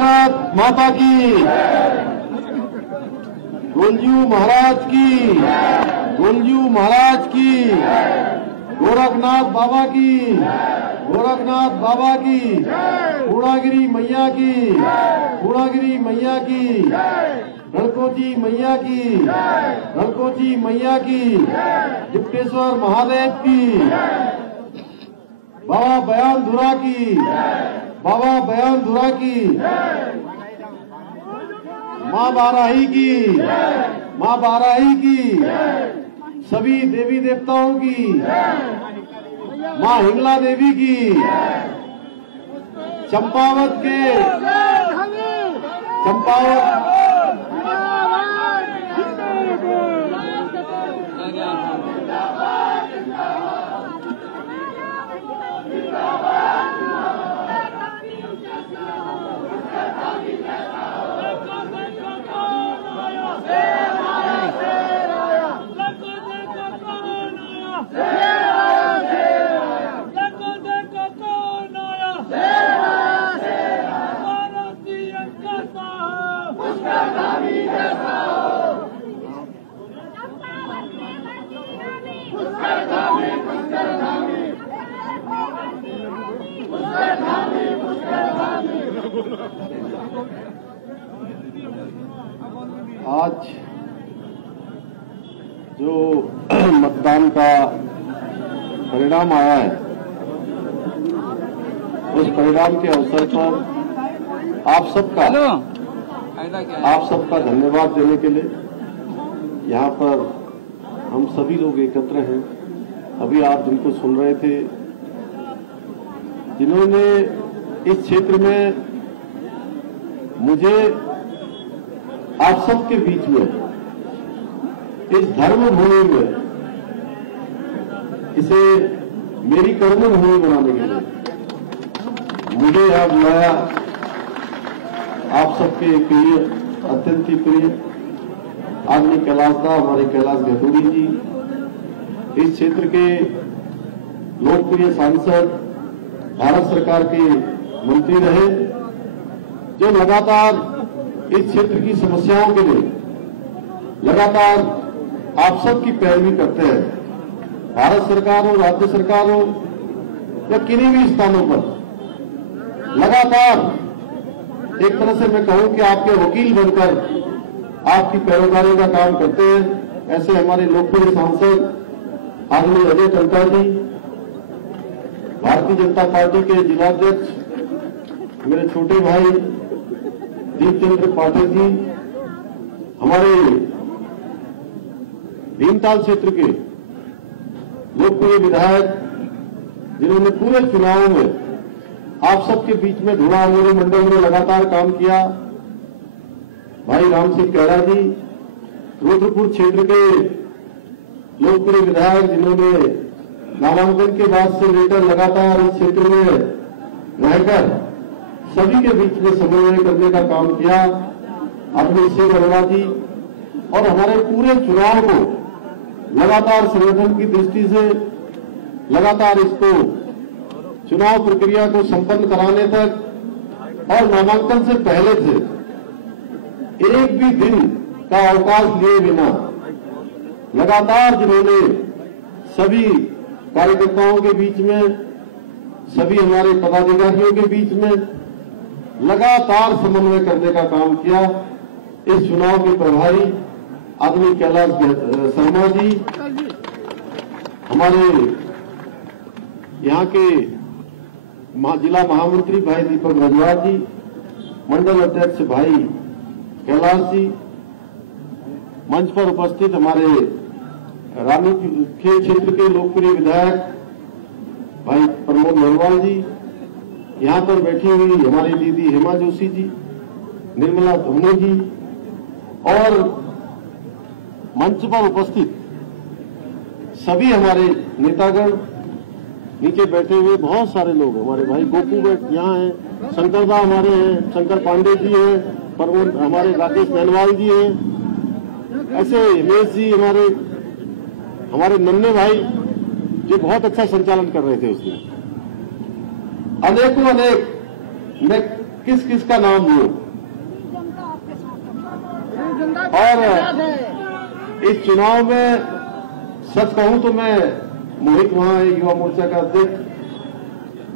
भारत माता की, गोलजू महाराज की, गोलजू महाराज की, गोरखनाथ बाबा की, गोरखनाथ बाबा की, पूर्णागिरी मैया की, पूर्णागिरी मैया की, रणकोची मैया की, रणकोची मैया की, गुप्तेश्वर महादेव की, बाबा बयान धुरा की, बाबा बयान धुरा की, माँ बाराही की, माँ बाराही की, सभी देवी देवताओं की, माँ हिंगला देवी की, चंपावत के चंपावत आज जो मतदान का परिणाम आया है, उस परिणाम के अवसर पर आप सबका धन्यवाद देने के लिए यहाँ पर हम सभी लोग एकत्र हैं। अभी आप जिनको सुन रहे थे, जिन्होंने इस क्षेत्र में मुझे आप सबके बीच में, इस धर्म भूमि में, इसे मेरी कर्म भूमि बनाने के लिए मुझे यहां बुलाया। आप सबके प्रिय, अत्यंत ही प्रिय आदमी कैलाशदा, हमारे कैलाश गहतूड़ी जी, इस क्षेत्र के लोकप्रिय सांसद, भारत सरकार के मंत्री रहे, जो लगातार इस क्षेत्र की समस्याओं के लिए लगातार आप सबकी पैरवी करते हैं। भारत सरकार हो, राज्य सरकार हो या किन्हीं भी स्थानों पर लगातार एक तरह से मैं कहूं कि आपके वकील बनकर आपकी पैरोकारी का काम करते हैं। ऐसे हमारे लोकप्रिय सांसद आदरणीय अजय टंका जी, भारतीय जनता पार्टी के जिलाध्यक्ष मेरे छोटे भाई दीपचंद्र पाठक जी, हमारे भीमताल क्षेत्र के लोकप्रिय विधायक, जिन्होंने पूरे चुनाव में आप सबके बीच में धुरा मोरी मंडल में लगातार काम किया, भाई राम सिंह कैरा जी, रुद्रपुर क्षेत्र के लोकप्रिय विधायक, जिन्होंने नामांकन के बाद से लेकर लगातार इस क्षेत्र में रहकर सभी के बीच में समन्वय करने का काम किया, अपने शेख अरोड़ा जी, और हमारे पूरे चुनाव को लगातार संगठन की दृष्टि से लगातार इसको चुनाव प्रक्रिया को संपन्न कराने तक और नामांकन से पहले से एक भी दिन का अवकाश लिए बिना लगातार जिन्होंने सभी कार्यकर्ताओं के बीच में, सभी हमारे पदाधिकारियों के बीच में लगातार समन्वय करने का काम किया। इस चुनाव के प्रभारी आदरणीय कैलाश शर्मा जी, हमारे यहाँ के जिला महामंत्री भाई दीपक रजवार जी, मंडल अध्यक्ष भाई कैलाश जी, मंच पर उपस्थित हमारे रानी खेल क्षेत्र के लोकप्रिय विधायक भाई प्रमोद नरवाल जी, यहाँ पर बैठी हुई हमारी दीदी हेमा जोशी जी, निर्मला धोनी जी, और मंच पर उपस्थित सभी हमारे नेतागण, नीचे बैठे हुए बहुत सारे लोग, हमारे भाई गोपू यहाँ हैं, शंकरदा हमारे हैं, शंकर पांडे जी हैं, प्रमोद हमारे राकेश नैनवाल जी हैं, ऐसे हिमेश जी हमारे नन्हे भाई जो बहुत अच्छा संचालन कर रहे थे उसमें, अनेकों अनेक। मैं किस किस का नाम लूं। और इस चुनाव में सच कहूं तो मैं मोहित वहां युवा मोर्चा का अध्यक्ष,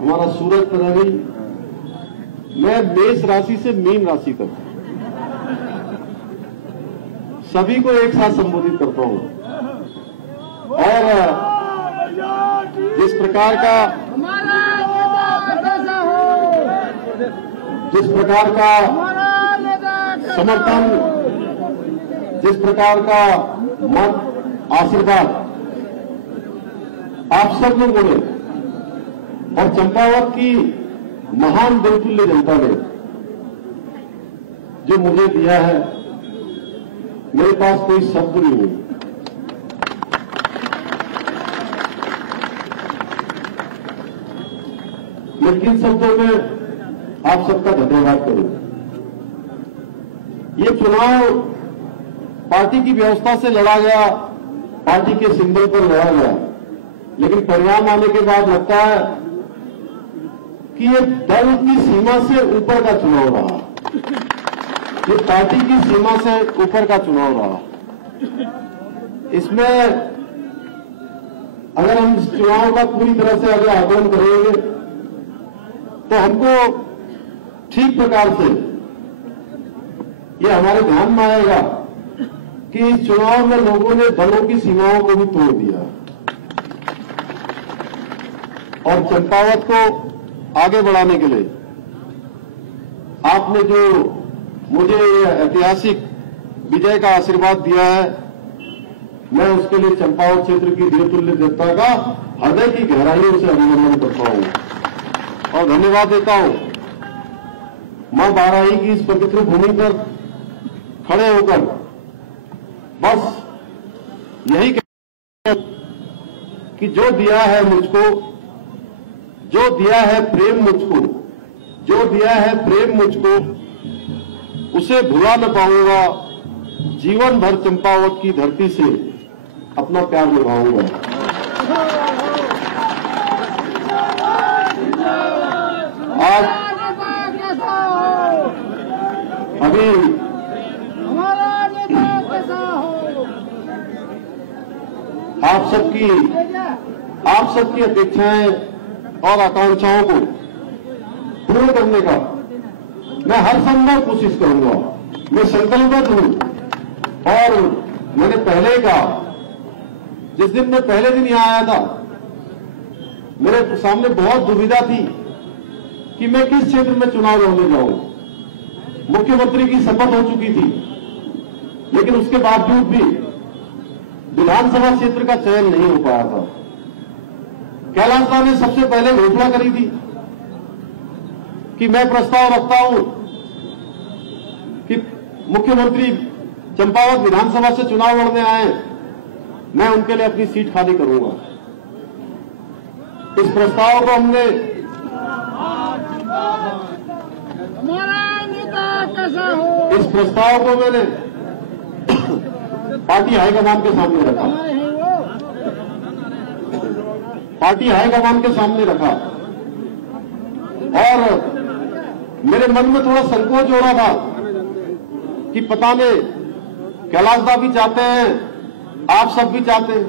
हमारा सूरज प्रधानी, मैं मेष राशि से मीन राशि तक सभी को एक साथ संबोधित करता हूं। और जिस प्रकार का समर्थन, जिस प्रकार का मत, आशीर्वाद आप सब लोगों ने और चंपावत की महान बहुतुल्य जनता ने जो मुझे दिया है, मेरे पास कोई शब्द नहीं है। लेकिन शब्दों में आप सबका धन्यवाद करूं। ये चुनाव पार्टी की व्यवस्था से लड़ा गया, पार्टी के सिंबल पर लड़ा गया, लेकिन परिणाम आने के बाद लगता है कि ये दल की सीमा से ऊपर का चुनाव रहा, ये पार्टी की सीमा से ऊपर का चुनाव रहा। इसमें अगर हम इस चुनाव का पूरी तरह से अगर आकलन करेंगे तो हमको ठीक प्रकार से ये हमारे ध्यान में आएगा कि इस चुनाव में लोगों ने दलों की सीमाओं को भी तोड़ दिया और चंपावत को आगे बढ़ाने के लिए आपने जो मुझे ऐतिहासिक विजय का आशीर्वाद दिया है, मैं उसके लिए चंपावत क्षेत्र की देवतुल्य जनता का हृदय की गहराइयों से अभिनंदन करता हूं और धन्यवाद देता हूं। मां बाराही की इस पवित्र भूमि पर खड़े होकर बस यही कहना कि जो दिया है मुझको, जो दिया है प्रेम मुझको, जो दिया है प्रेम मुझको, उसे भुला न पाऊंगा। जीवन भर चंपावत की धरती से अपना प्यार निभाऊंगा। आज अभी आप सबकी अपेक्षाएं और आकांक्षाओं को पूर्ण करने का मैं हर संभव कोशिश करूंगा। मैं संकल्पबद्ध हूं और मैंने पहले कहा, जिस दिन मैं पहले दिन यहां आया था, मेरे सामने बहुत दुविधा थी कि मैं किस क्षेत्र में चुनाव लड़ने जाऊं। मुख्यमंत्री की शपथ हो चुकी थी, लेकिन उसके बावजूद भी विधानसभा क्षेत्र का चयन नहीं हो पाया था। कैलाश राव ने सबसे पहले घोषणा करी थी कि मैं प्रस्ताव रखता हूं कि मुख्यमंत्री चंपावत विधानसभा से चुनाव लड़ने आए, मैं उनके लिए अपनी सीट खाली करूंगा। इस प्रस्ताव को हमने इस प्रस्ताव को मैंने पार्टी हाईकमान के सामने रखा, पार्टी हाईकमान के सामने रखा और मेरे मन में थोड़ा संकोच हो रहा था कि पता नहीं कैलाश दा भी चाहते हैं, आप सब भी चाहते हैं।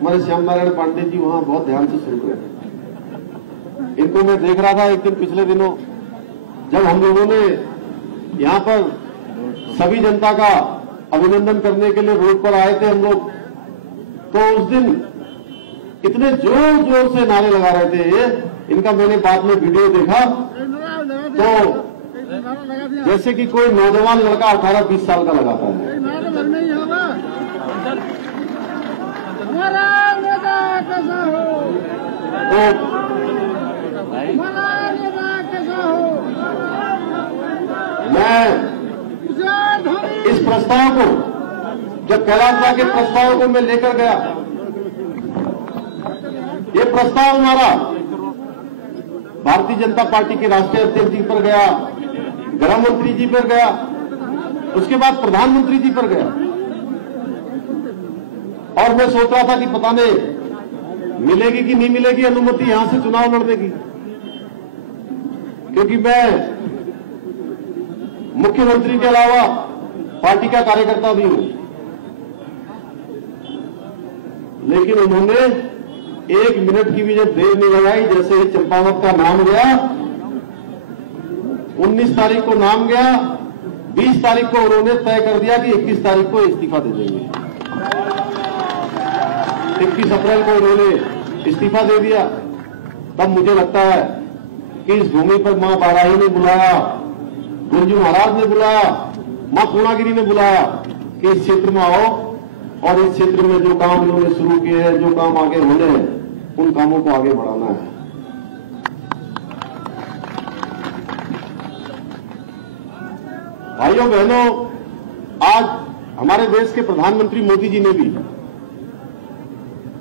हमारे श्याम नारायण पांडे जी वहां बहुत ध्यान से सुन रहे हैं। इनको मैं देख रहा था एक दिन पिछले दिनों, जब हम लोगों ने यहां पर सभी जनता का अभिनंदन करने के लिए रोड पर आए थे हम लोग, तो उस दिन इतने जोर जोर से नारे लगा रहे थे। इनका मैंने बाद में वीडियो देखा तो जैसे कि कोई नौजवान लड़का 18-20 साल का लगाता है। मैं इस प्रस्ताव को, जब कैलाश दा के प्रस्ताव को मैं लेकर गया, ये प्रस्ताव हमारा भारतीय जनता पार्टी के राष्ट्रीय अध्यक्ष जी पर गया, गृह मंत्री जी पर गया, उसके बाद प्रधानमंत्री जी पर गया और मैं सोच रहा था कि पता नहीं मिलेगी कि नहीं मिलेगी अनुमति यहां से चुनाव लड़ने की, क्योंकि मैं मुख्यमंत्री के अलावा पार्टी का कार्यकर्ता भी हूं, लेकिन उन्होंने 1 मिनट की भी जब देर नहीं लगाई। जैसे ही चंपावत का नाम गया, 19 तारीख को नाम गया, 20 तारीख को उन्होंने तय कर दिया कि 21 तारीख को इस्तीफा दे देंगे। 21 अप्रैल को उन्होंने इस्तीफा दे दिया। तब मुझे लगता है कि इस भूमि पर मां बाराही ने बुलाया, गुंजू महाराज ने बुलाया, मां पूर्णागिरी ने बुलाया कि इस क्षेत्र में आओ और इस क्षेत्र में जो काम इन्होंने शुरू किए हैं, जो काम आगे होने हैं, उन कामों को आगे बढ़ाना है। भाइयों बहनों, आज हमारे देश के प्रधानमंत्री मोदी जी ने भी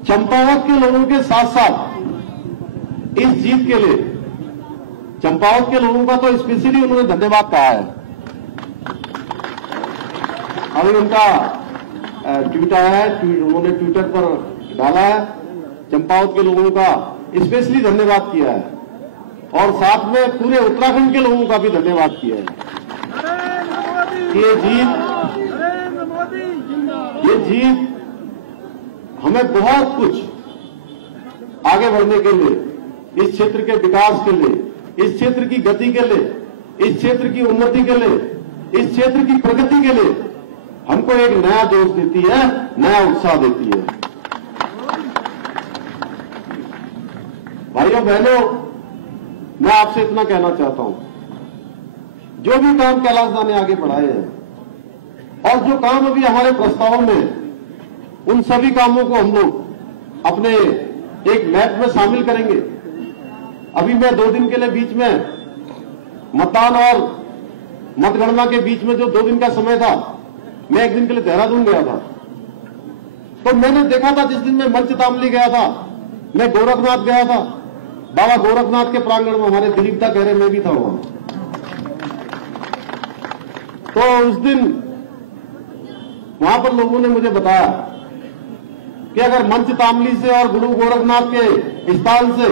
चंपावत के लोगों के साथ साथ इस जीत के लिए चंपावत के लोगों का तो स्पेशली उन्होंने धन्यवाद कहा है। अभी उनका ट्वीट आया है, उन्होंने ट्विटर पर डाला है, चंपावत के लोगों का स्पेशली धन्यवाद किया है और साथ में पूरे उत्तराखंड के लोगों का भी धन्यवाद किया है। ये जीत हमें बहुत कुछ आगे बढ़ने के लिए, इस क्षेत्र के विकास के लिए, इस क्षेत्र की गति के लिए, इस क्षेत्र की उन्नति के लिए, इस क्षेत्र की प्रगति के लिए हमको एक नया जोश देती है, नया उत्साह देती है। भाइयों बहनों, मैं आपसे इतना कहना चाहता हूं, जो भी काम कैलाशदा ने आगे बढ़ाए हैं और जो काम अभी हमारे प्रस्ताव में, उन सभी कामों को हम लोग अपने एक मैप में शामिल करेंगे। अभी मैं 2 दिन के लिए बीच में मतदान और मतगणना के बीच में जो 2 दिन का समय था, मैं 1 दिन के लिए देहरादून गया था। तो मैंने देखा था, जिस दिन मैं मंचतामली गया था, मैं गोरखनाथ गया था, बाबा गोरखनाथ के प्रांगण में हमारे दिलीप दा कह रहे, मैं भी था वहां। तो उस दिन वहां पर लोगों ने मुझे बताया कि अगर मंचतामली से और गुरु गोरखनाथ के स्थान से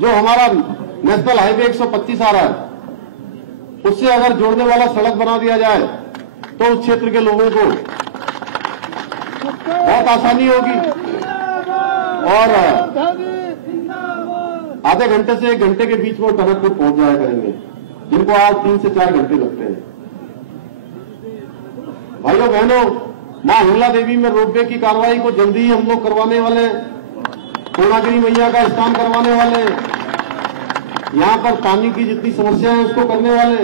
जो हमारा नेशनल हाईवे 125 आ रहा है, उससे अगर जोड़ने वाला सड़क बना दिया जाए तो उस क्षेत्र के लोगों को बहुत आसानी होगी और आधे घंटे से 1 घंटे के बीच में टनकपुर पहुंच जाया करेंगे, जिनको आज 3 से 4 घंटे लगते हैं। भाइयों बहनों, मां हिंगला देवी में रोपवे की कार्रवाई को जल्दी ही हम लोग करवाने वाले हैं, पूर्णागिरी मैया का स्नान करवाने वाले हैं, यहां पर पानी की जितनी समस्या है उसको करने वाले,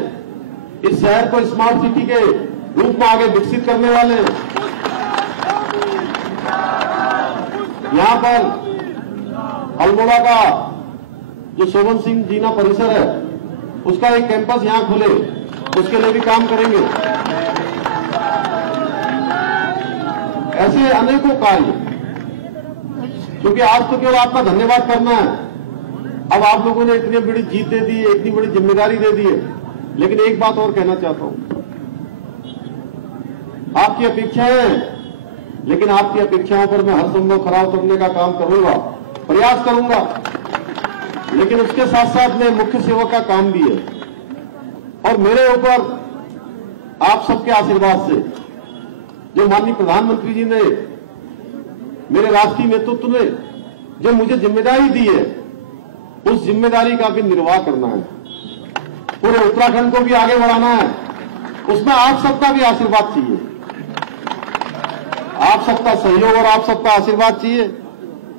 इस शहर को स्मार्ट सिटी के रूप में आगे विकसित करने वाले, यहां पर अल्मोड़ा का जो शोभन सिंह जीना परिसर है, उसका एक कैंपस यहां खुले, उसके लिए भी काम करेंगे। ऐसे अनेकों कार्य, क्योंकि आज तो केवल आपका धन्यवाद करना है। अब आप लोगों ने इतनी बड़ी जीत दे दी है, इतनी बड़ी जिम्मेदारी दे दी है, लेकिन एक बात और कहना चाहता हूं, आपकी अपेक्षाएं हैं, लेकिन आपकी अपेक्षाओं पर मैं हर संभव खरा उतरने का काम करूंगा, प्रयास करूंगा, लेकिन उसके साथ साथ में मुख्य सेवक का काम भी है। और मेरे ऊपर आप सबके आशीर्वाद से, जो माननीय प्रधानमंत्री जी ने, मेरे राष्ट्रीय नेतृत्व ने जो मुझे जिम्मेदारी दी है, उस जिम्मेदारी का भी निर्वाह करना है, पूरे उत्तराखंड को भी आगे बढ़ाना है। उसमें आप सबका भी आशीर्वाद चाहिए, आप सबका सहयोग और आप सबका आशीर्वाद चाहिए।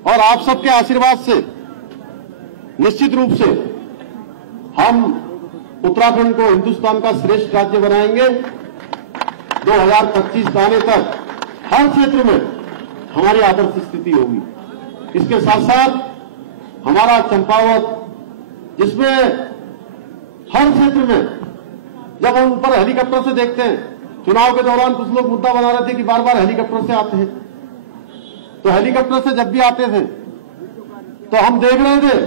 और आप सबके आशीर्वाद से निश्चित रूप से हम उत्तराखंड को हिंदुस्तान का श्रेष्ठ राज्य बनाएंगे। 2025 आने तक हर क्षेत्र में हमारी आदर्श स्थिति होगी। इसके साथ साथ हमारा चंपावत, जिसमें हर क्षेत्र में जब हम ऊपर हेलीकॉप्टर से देखते हैं, चुनाव के दौरान कुछ लोग मुद्दा बना रहे थे कि बार बार हेलीकॉप्टर से आते हैं, तो हेलीकॉप्टर से जब भी आते थे तो हम देख रहे थे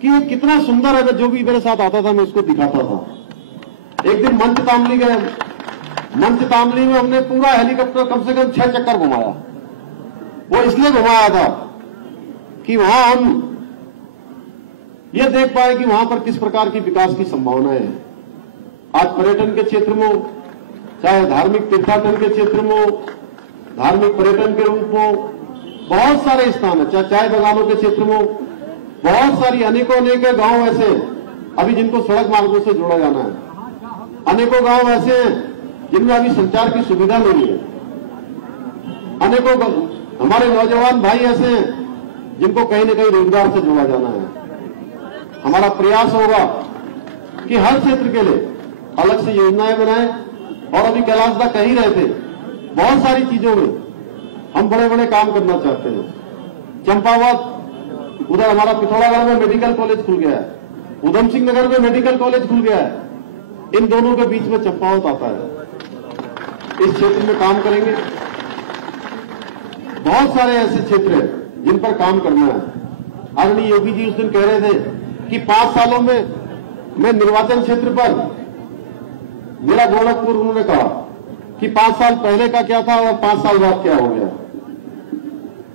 कि ये कितना सुंदर है। जो भी मेरे साथ आता था मैं उसको दिखाता था। एक दिन मंचतामली गए, मंचतामली में हमने पूरा हेलीकॉप्टर कम से कम 6 चक्कर घुमाया। वो इसलिए घुमाया था कि वहां हम ये देख पाए कि वहां पर किस प्रकार की विकास की संभावनाएं हैं। आज पर्यटन के क्षेत्र में, चाहे धार्मिक तीर्थाटन के क्षेत्र में, धार्मिक पर्यटन के रूप में बहुत सारे स्थान है, चाहे चाय बागानों के क्षेत्र में बहुत सारी अनेकों अनेक गांव ऐसे अभी जिनको सड़क मार्गों से जोड़ा जाना है, अनेकों गांव ऐसे हैं जिनमें अभी संचार की सुविधा नहीं है, अनेकों हमारे नौजवान भाई ऐसे हैं जिनको कहीं न कहीं रोजगार से जोड़ा जाना है। हमारा प्रयास होगा कि हर क्षेत्र के लिए अलग से योजनाएं बनाएं और अभी कैलाश दा कह ही रहे थे, बहुत सारी चीजों में हम बड़े बड़े काम करना चाहते हैं। चंपावत, उधर हमारा पिथौरागढ़ में मेडिकल कॉलेज खुल गया है, उधम सिंह नगर में मेडिकल कॉलेज खुल गया है, इन दोनों के बीच में चंपावत आता है। इस क्षेत्र में काम करेंगे। बहुत सारे ऐसे क्षेत्र हैं जिन पर काम करना है। आदरणीय योगी जी उस दिन कह रहे थे कि 5 सालों में मैं निर्वाचन क्षेत्र पर, मेरा गोरखपुर, उन्होंने कहा कि 5 साल पहले का क्या था और 5 साल बाद क्या हो गया।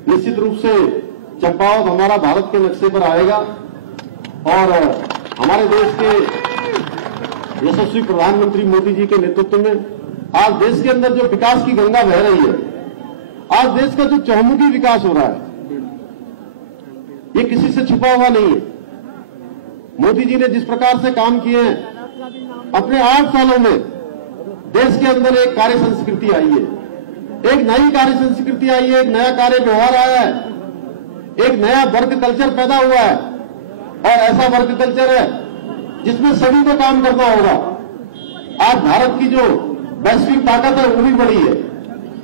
निश्चित रूप से चंपावत हमारा भारत के नक्शे पर आएगा और हमारे देश के यशस्वी प्रधानमंत्री मोदी जी के नेतृत्व में आज देश के अंदर जो विकास की गंगा बह रही है, आज देश का जो चहुमुखी विकास हो रहा है, ये किसी से छुपा हुआ नहीं है। मोदी जी ने जिस प्रकार से काम किए हैं, अपने 8 सालों में देश के अंदर एक कार्य संस्कृति आई है, एक नई कार्य संस्कृति आई है, एक नया कार्य व्यवहार आया है, एक नया वर्क कल्चर पैदा हुआ है और ऐसा वर्क कल्चर है जिसमें सभी को काम करना होगा। आज भारत की जो वैश्विक ताकत है वो भी बढ़ी है,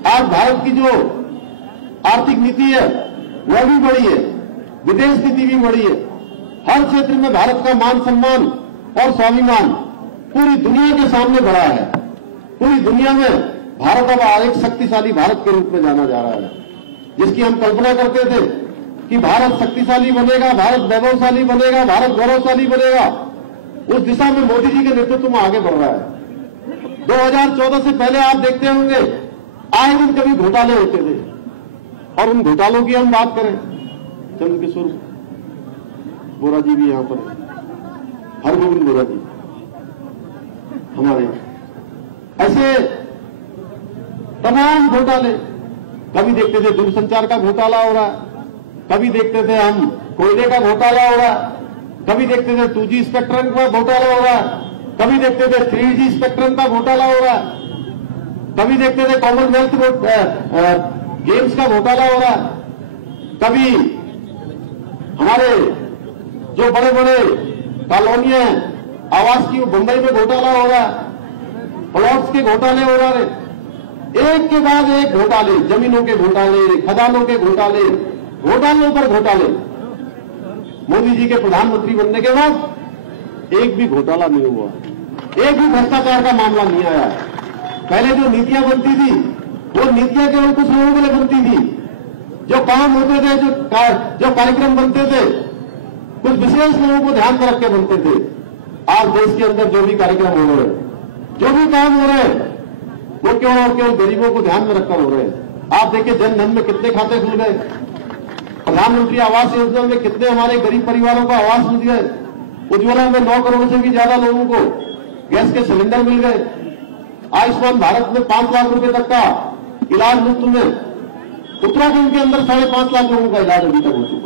आज भारत की जो आर्थिक नीति है वह भी बढ़ी है, विदेश नीति भी बढ़ी है। हर क्षेत्र में भारत का मान सम्मान और स्वाभिमान पूरी दुनिया के सामने बढ़ा है। पूरी दुनिया में भारत अब एक शक्तिशाली भारत के रूप में जाना जा रहा है, जिसकी हम कल्पना करते थे कि भारत शक्तिशाली बनेगा, भारत वैभवशाली बनेगा, भारत गौरवशाली बनेगा। उस दिशा में मोदी जी के नेतृत्व में आगे बढ़ रहा है। 2014 से पहले आप देखते होंगे आए दिन कभी घोटाले होते थे, और उन घोटालों की हम बात करें, चंद्रकिशोर बोरा जी भी यहां पर, हरगोविंद बोरा जी हमारे, ऐसे तमाम घोटाले। कभी देखते थे दूरसंचार का घोटाला हो रहा है, कभी देखते थे हम कोयले का घोटाला हो रहा है, कभी देखते थे 2G स्पेक्ट्रम का घोटाला हो रहा है, कभी देखते थे 3G स्पेक्ट्रम का घोटाला हो रहा है, कभी देखते थे कॉमनवेल्थ गेम्स का घोटाला हो रहा है, कभी हमारे जो बड़े बड़े कॉलोनियां हैं आवास की, बंबई में घोटाला हो रहा है, प्लॉट्स के घोटाले हो रहे हैं, एक के बाद एक घोटाले, जमीनों के घोटाले, खदानों के घोटाले, घोटालों पर घोटाले। मोदी जी के प्रधानमंत्री बनने के बाद एक भी घोटाला नहीं हुआ, एक भी भ्रष्टाचार का मामला नहीं आया। पहले जो नीतियां बनती थी वो नीतियां केवल कुछ लोगों के लिए बनती थी, जो काम होते थे, जो कार्यक्रम बनते थे कुछ विशेष लोगों को ध्यान में रख के बनते थे। आज देश के अंदर जो भी कार्यक्रम हो रहे हैं, जो भी काम हो रहे हैं, वो केवल और केवल गरीबों को ध्यान में रखकर हो रहे हैं। आप देखिए जन धन में कितने खाते खुल गए, प्रधानमंत्री आवास योजना में कितने हमारे गरीब परिवारों को आवास मिल गए, उज्ज्वला में 9 करोड़ से भी ज्यादा लोगों को गैस के सिलेंडर मिल गए, आयुष्मान भारत में 5 लाख रुपए तक का इलाज मुफ्त में, उत्तराखंड के अंदर 5.5 लाख लोगों का इलाज अभी तक हो चुका है।